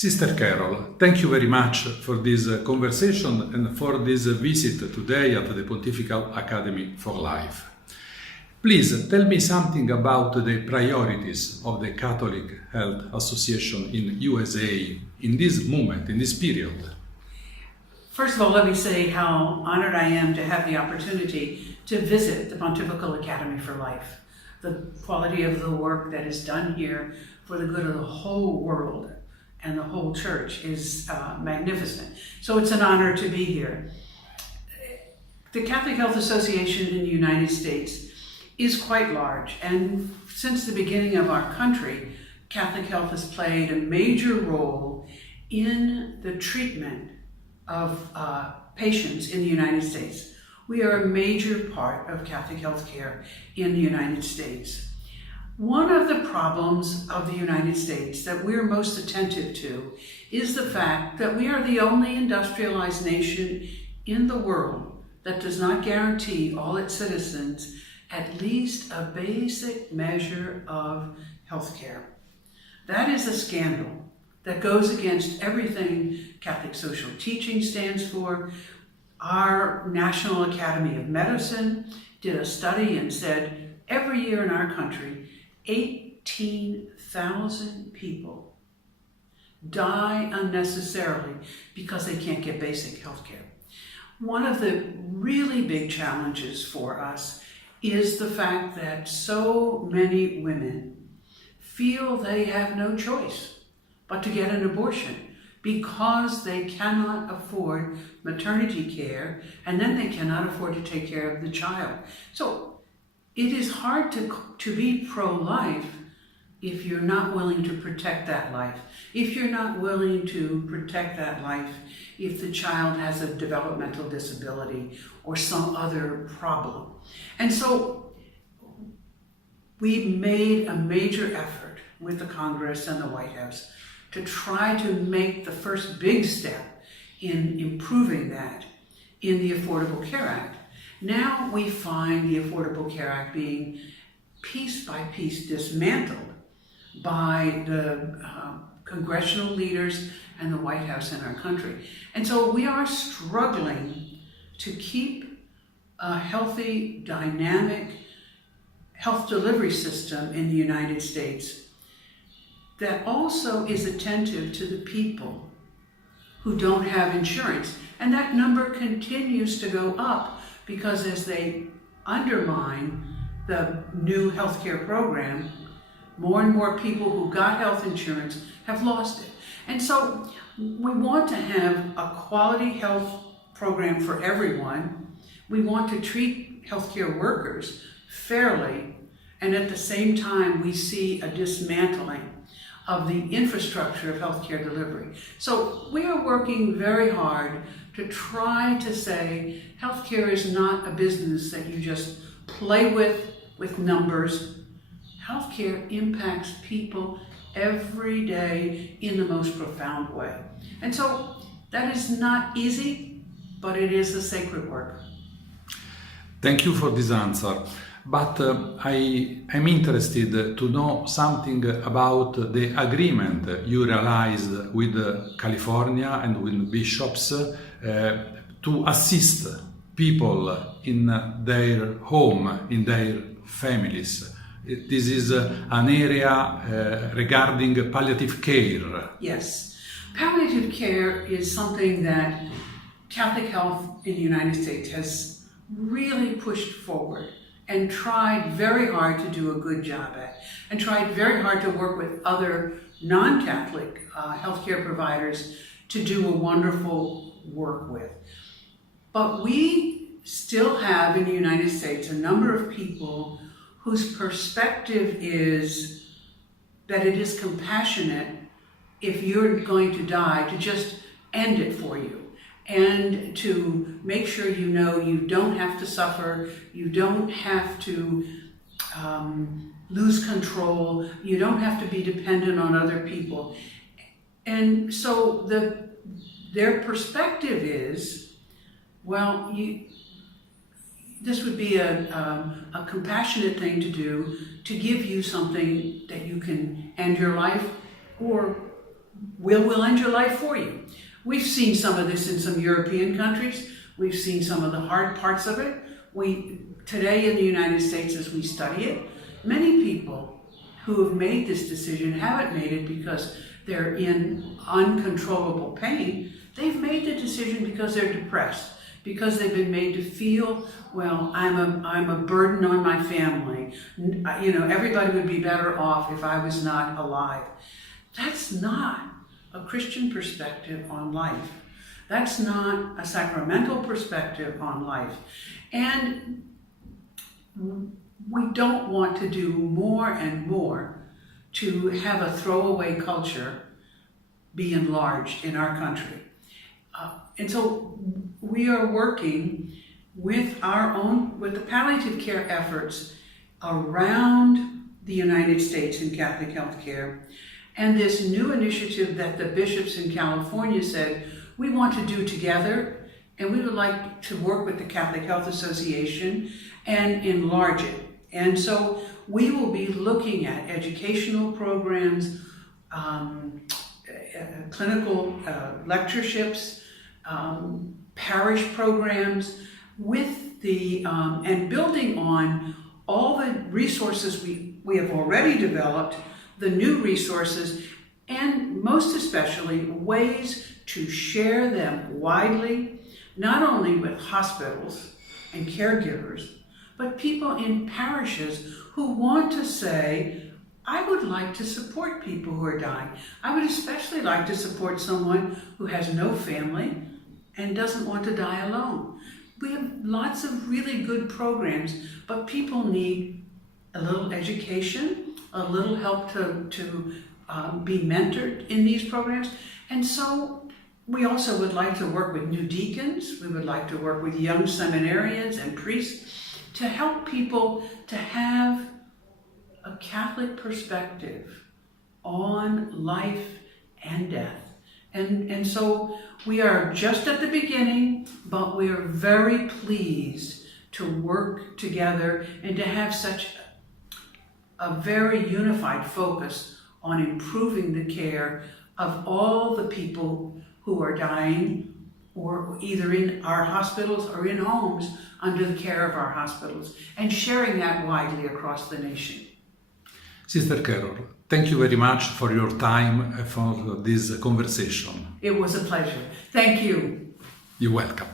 Sister Carol, thank you very much for this conversation and for this visit today at the Pontifical Academy for Life. Please tell me something about the priorities of the Catholic Health Association in USA in this moment, in this period. First of all, let me say how honored I am to have the opportunity to visit the Pontifical Academy for Life. The quality of the work that is done here for the good of the whole world and the whole church is magnificent. So it's an honor to be here. The Catholic Health Association in the United States is quite large, and since the beginning of our country, Catholic Health has played a major role in the treatment of patients in the United States. We are a major part of Catholic health care in the United States. One of the problems of the United States that we're most attentive to is the fact that we are the only industrialized nation in the world that does not guarantee all its citizens at least a basic measure of health care. That is a scandal that goes against everything Catholic social teaching stands for. Our National Academy of Medicine did a study and said every year in our country, 18,000 people die unnecessarily because they can't get basic health care. One of the really big challenges for us is the fact that so many women feel they have no choice but to get an abortion because they cannot afford maternity care, and then they cannot afford to take care of the child. So it is hard to be pro-life if you're not willing to protect that life. If you're not willing to protect that life, if the child has a developmental disability or some other problem. And so we made a major effort with the Congress and the White House to try to make the first big step in improving that in the Affordable Care Act. Now we find the Affordable Care Act being piece by piece dismantled by the congressional leaders and the White House in our country. And so we are struggling to keep a healthy, dynamic health delivery system in the United States that also is attentive to the people who don't have insurance. And that number continues to go up because as they undermine the new healthcare program, more and more people who got health insurance have lost it. And so we want to have a quality health program for everyone. We want to treat healthcare workers fairly, and at the same time we see a dismantling of the infrastructure of healthcare delivery. So we are working very hard to try to say healthcare is not a business that you just play with numbers. Healthcare impacts people every day in the most profound way. And so that is not easy, but it is a sacred work. Thank you for this answer. But I'm interested to know something about the agreement you realized with California and with bishops to assist people in their home, in their families. This is an area regarding palliative care. Yes. Palliative care is something that Catholic Health in the United States has really pushed forward and tried very hard to do a good job at, and tried very hard to work with other non-Catholic healthcare providers to do a wonderful work with. But we still have in the United States a number of people whose perspective is that it is compassionate if you're going to die to just end it for you, and to make sure you know you don't have to suffer, you don't have to lose control, you don't have to be dependent on other people. And so their perspective is, well, this would be a compassionate thing to do, to give you something that you can end your life or we'll end your life for you. We've seen some of this in some European countries. We've seen some of the hard parts of it. Today in the United States, as we study it, many people who have made this decision haven't made it because they're in uncontrollable pain. They've made the decision because they're depressed, because they've been made to feel, well, I'm a burden on my family. You know, everybody would be better off if I was not alive. That's not a Christian perspective on life. That's not a sacramental perspective on life. And we don't want to do more and more to have a throwaway culture be enlarged in our country. And so we are working with the palliative care efforts around the United States in Catholic healthcare, and this new initiative that the bishops in California said we want to do together, and we would like to work with the Catholic Health Association and enlarge it. And so we will be looking at educational programs, clinical lectureships, parish programs, with and building on all the resources we have already developed, the new resources, and most especially ways to share them widely, not only with hospitals and caregivers, but people in parishes who want to say, I would like to support people who are dying. I would especially like to support someone who has no family and doesn't want to die alone. We have lots of really good programs, but people need a little education, a little help to be mentored in these programs. And so we also would like to work with new deacons. We would like to work with young seminarians and priests to help people to have a Catholic perspective on life and death. And so we are just at the beginning, but we are very pleased to work together and to have such a very unified focus on improving the care of all the people who are dying, or either in our hospitals or in homes under the care of our hospitals, and sharing that widely across the nation. Sister Carol, thank you very much for your time and for this conversation. It was a pleasure. Thank you. You're welcome.